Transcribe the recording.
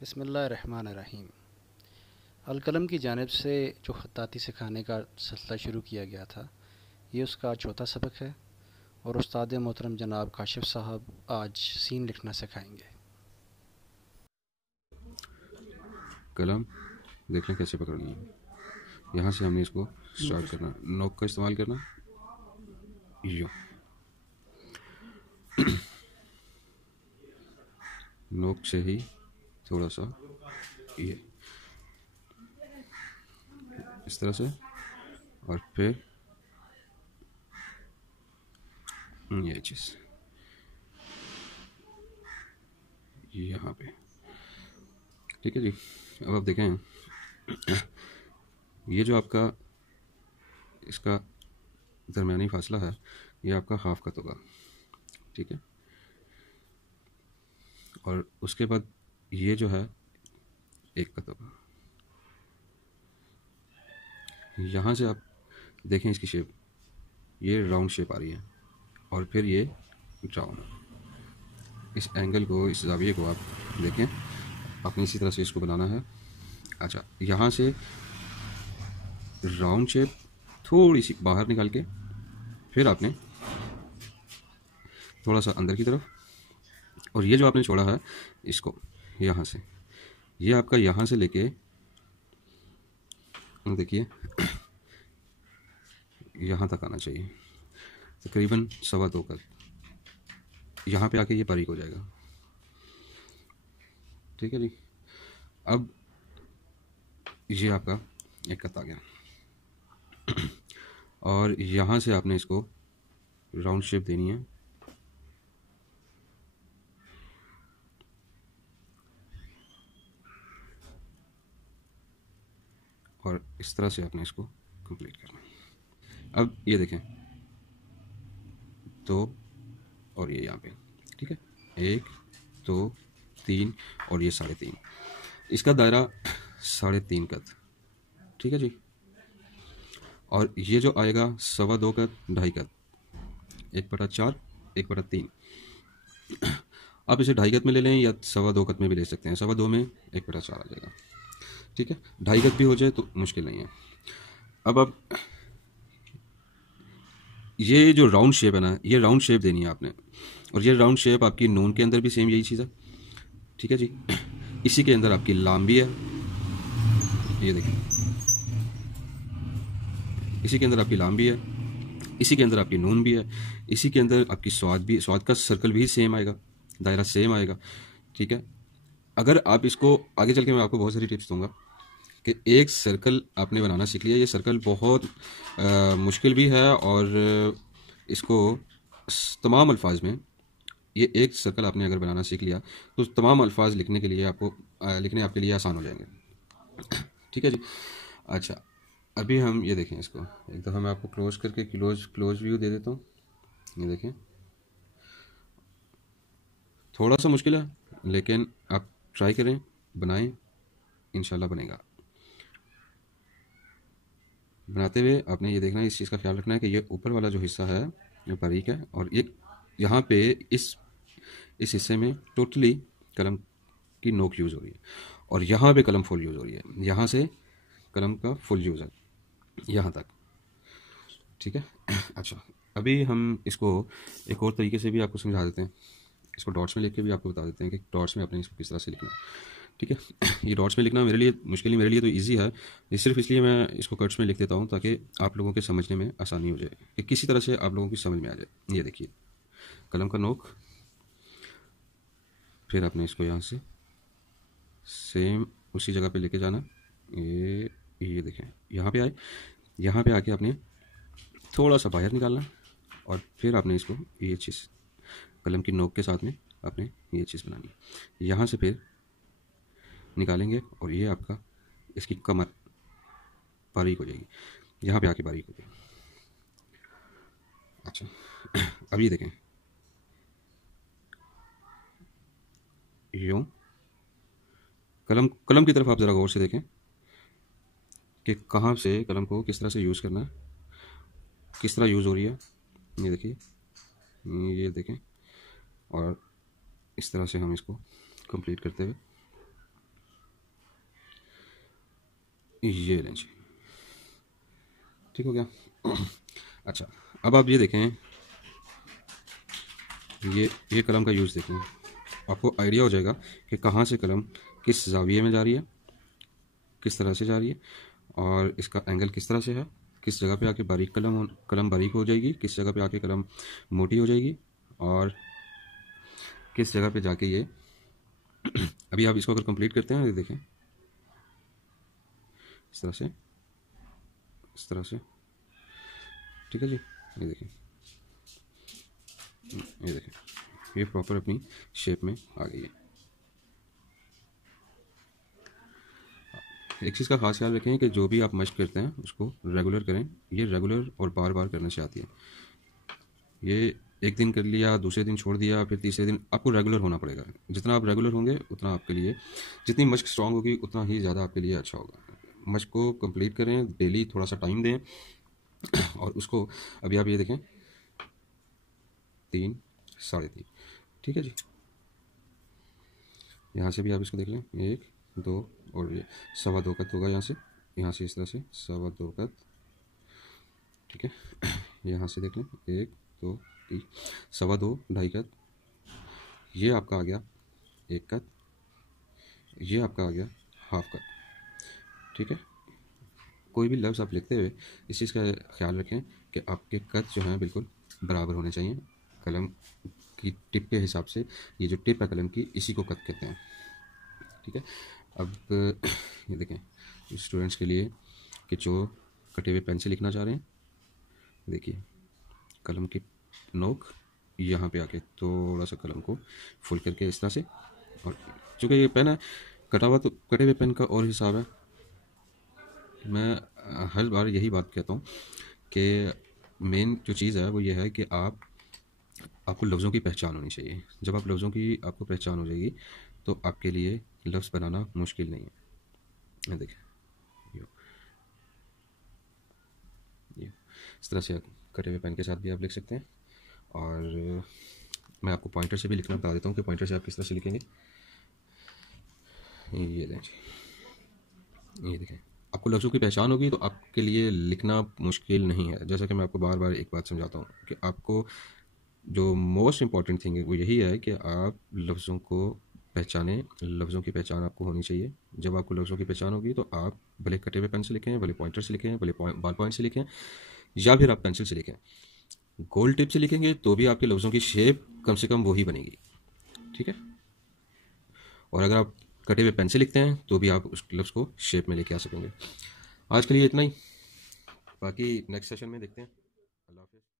बिस्मिल्लाहिर्रहमानिर्रहीम। अलकलम की जानिब से जो ख़त्ताती सिखाने का सिलसिला शुरू किया गया था, ये उसका चौथा सबक है और उस्ताद मोहतरम जनाब काशिफ़ साहब आज सीन लिखना सिखाएंगे। कलम देख लें कैसे पकड़नी है। यहाँ से हमने इसको स्टार्ट करना, नोक का इस्तेमाल करना, यूँ नोक से ही थोड़ा सा ये इस तरह से, और फिर ये चीज़ यहाँ पे। ठीक है जी। अब आप देखें, ये जो आपका इसका दरमियानी फासला है, ये आपका हाफ कट होगा। ठीक है, और उसके बाद ये जो है एक कट होगा। यहाँ से आप देखें इसकी शेप, ये राउंड शेप आ रही है, और फिर ये राउंड। इस एंगल को, इस ज़ाविये को आप देखें, आपने इसी तरह से इसको बनाना है। अच्छा, यहाँ से राउंड शेप थोड़ी सी बाहर निकाल के फिर आपने थोड़ा सा अंदर की तरफ, और ये जो आपने छोड़ा है इसको यहाँ से, ये आपका यहाँ से लेके देखिए यहाँ तक आना चाहिए, तकरीबन 2.25 का। यहाँ पे आके ये बारीक हो जाएगा। ठीक है जी। अब ये आपका एक कट आ गया, और यहाँ से आपने इसको राउंड शेप देनी है, और इस तरह से आपने इसको कंप्लीट करना है। अब ये देखें, तो और ये यहाँ पे, ठीक है, 1 2 3 और ये 3.5, इसका दायरा 3.5 का। ठीक है जी। और ये जो आएगा 2.25 का, 2.5 का, 1/4 1/3। आप इसे 2.5 गज में ले लें या 2.25 गज में भी ले सकते हैं। 2.25 में 1/4 आ जाएगा। ठीक है, 2.5 गज भी हो जाए तो मुश्किल नहीं है। अब आप ये जो राउंड शेप है ना, ये राउंड शेप देनी है आपने, और ये राउंड शेप आपकी नून के अंदर भी सेम यही चीज़ है। ठीक है जी। इसी के अंदर आपकी लाम भी है, ये देखिए, इसी के अंदर आपकी लाम भी है, इसी के अंदर आपकी नून भी है, इसी के अंदर आपकी स्वाद भी, स्वाद का सर्कल भी सेम आएगा, दायरा सेम आएगा। ठीक है, अगर आप इसको आगे चल के मैं आपको बहुत सारी टिप्स दूंगा कि एक सर्कल आपने बनाना सीख लिया। ये सर्कल बहुत मुश्किल भी है, और इसको तमाम अल्फाज में, ये एक सर्कल आपने अगर बनाना सीख लिया तो तमाम अल्फाज लिखने के लिए आपको लिखने आपके लिए आसान हो जाएंगे। ठीक है जी। अच्छा, अभी हम ये देखें, इसको एक दफ़ा मैं आपको क्लोज करके क्लोज व्यू दे देता हूँ। ये देखें, थोड़ा सा मुश्किल है, लेकिन आप ट्राई करें, बनाएं, इंशाल्लाह बनेगा। बनाते हुए आपने ये देखना है, इस चीज़ का ख्याल रखना है कि ये ऊपर वाला जो हिस्सा है ये बारीक है, और ये यहाँ पे इस हिस्से में टोटली कलम की नोक यूज़ हो रही है, और यहाँ पे कलम फुल यूज़ हो रही है। यहाँ से कलम का फुल यूज़ है यहाँ तक। ठीक है। अच्छा, अभी हम इसको एक और तरीके से भी आपको समझा देते हैं। इसको डॉट्स में लिख के भी आपको बता देते हैं कि डॉट्स में अपने इसको किस तरह से लिखना है। ठीक है, ये डॉट्स में लिखना मेरे लिए मुश्किल नहीं, मेरे लिए तो इजी है। ये सिर्फ इसलिए मैं इसको कट्स में लिख देता हूँ ताकि आप लोगों के समझने में आसानी हो जाए, कि किसी तरह से आप लोगों की समझ में आ जाए। ये देखिए, कलम का नोक, फिर आपने इसको यहाँ से सेम उसी जगह पे लेके जाना। ये देखें, यहाँ पे आए, यहाँ पे आके आपने थोड़ा सा बाहर निकालना, और फिर आपने इसको ये चीज़ कलम की नोक के साथ में आपने ये चीज़ बनानी है। यहाँ से फिर निकालेंगे, और ये आपका इसकी कमर बारीक हो जाएगी, यहाँ पे आके बारीक हो जाएगी। अच्छा, अब ये देखें, यूँ कलम की तरफ आप ज़रा गौर से देखें कि कहाँ से कलम को किस तरह से यूज़ करना है, किस तरह यूज़ हो रही है। ये देखिए, ये देखें, और इस तरह से हम इसको कंप्लीट करते हुए ये लें जी, ठीक हो गया। अच्छा, अब आप ये देखें, ये कलम का यूज़ देखें, आपको आइडिया हो जाएगा कि कहाँ से कलम किस जाविये में जा रही है, किस तरह से जा रही है, और इसका एंगल किस तरह से है, किस जगह पे आके बारीक कलम बारीक हो जाएगी, किस जगह पे आके कलम मोटी हो जाएगी, और किस जगह पे जाके ये अभी आप इसको अगर कंप्लीट करते हैं, ये देखें, इस तरह से, इस तरह से, ठीक है जी। ये देखें, ये देखें, ये प्रॉपर अपनी शेप में आ गई है। एक चीज़ का खास ख्याल रखें कि जो भी आप मश्क करते हैं उसको रेगुलर करें। ये रेगुलर और बार बार करने से आती है। ये एक दिन कर लिया, दूसरे दिन छोड़ दिया, फिर तीसरे दिन, आपको रेगुलर होना पड़ेगा। जितना आप रेगुलर होंगे उतना आपके लिए, जितनी मश्क स्ट्रांग होगी उतना ही ज़्यादा आपके लिए अच्छा होगा। मश्क को कंप्लीट करें, डेली थोड़ा सा टाइम दें, और उसको अभी आप ये देखें 3, 3.5, ठीक है जी। यहाँ से भी आप इसको देख लें, 1, 2, और ये 2.25 कत होगा यहाँ से इस तरह से 2.25 कत, ठीक है। यहाँ से देख लें, 1, 2, 3, 2.25, 2.5 कत, ये आपका आ गया 1 कत, ये आपका आ गया हाफ कत, ठीक है। कोई भी लफ्ज़ आप लिखते हुए इस चीज़ का ख्याल रखें कि आपके कत जो हैं बिल्कुल बराबर होने चाहिए। कलम की टिप के हिसाब से, ये जो टिप है कलम की, इसी को कत कहते हैं, ठीक है। अब ये देखें स्टूडेंट्स के लिए कि जो कटे हुए पेन से लिखना चाह रहे हैं, देखिए कलम की नोक यहाँ पे आके थोड़ा सा कलम को फुल करके इस तरह से, और चूँकि ये पेन है कटा हुआ, तो कटे हुए पेन का और हिसाब है। मैं हर बार यही बात कहता हूँ कि मेन जो चीज़ है वो ये है कि आपको लफ्ज़ों की पहचान होनी चाहिए। जब आप लफ्ज़ों की आपको पहचान हो जाएगी तो आपके लिए लफ्ज़ बनाना मुश्किल नहीं है। देखें ये इस तरह से कटे हुए पेन के साथ भी आप लिख सकते हैं, और मैं आपको पॉइंटर से भी लिखना बता देता हूँ कि पॉइंटर से आप किस तरह से लिखेंगे। ये लें जी, ये देखें, आपको लफ्ज़ों की पहचान होगी तो आपके लिए लिखना मुश्किल नहीं है। जैसा कि मैं आपको बार बार एक बात समझाता हूँ कि आपको जो मोस्ट इम्पॉर्टेंट थिंग है वो यही है कि आप लफ्ज़ों को पहचानें। लफ्ज़ों की पहचान आपको होनी चाहिए। जब आपको लफ्ज़ों की पहचान होगी तो आप भले कटे हुए पेन से लिखें, भले पॉइंटर से लिखें, भले बाल पॉइंट से लिखें, या फिर आप पेंसिल से लिखें। गोल्ड टिप से लिखेंगे तो भी आपके लफ्ज़ों की शेप कम से कम वही बनेगी, ठीक है। और अगर आप कटे हुए पेन से लिखते हैं तो भी आप उस लफ्ज़ को शेप में लेके आ सकेंगे। आज के लिए इतना ही, बाकी नेक्स्ट सेशन में देखते हैं। अल्लाह हाफ़िज़।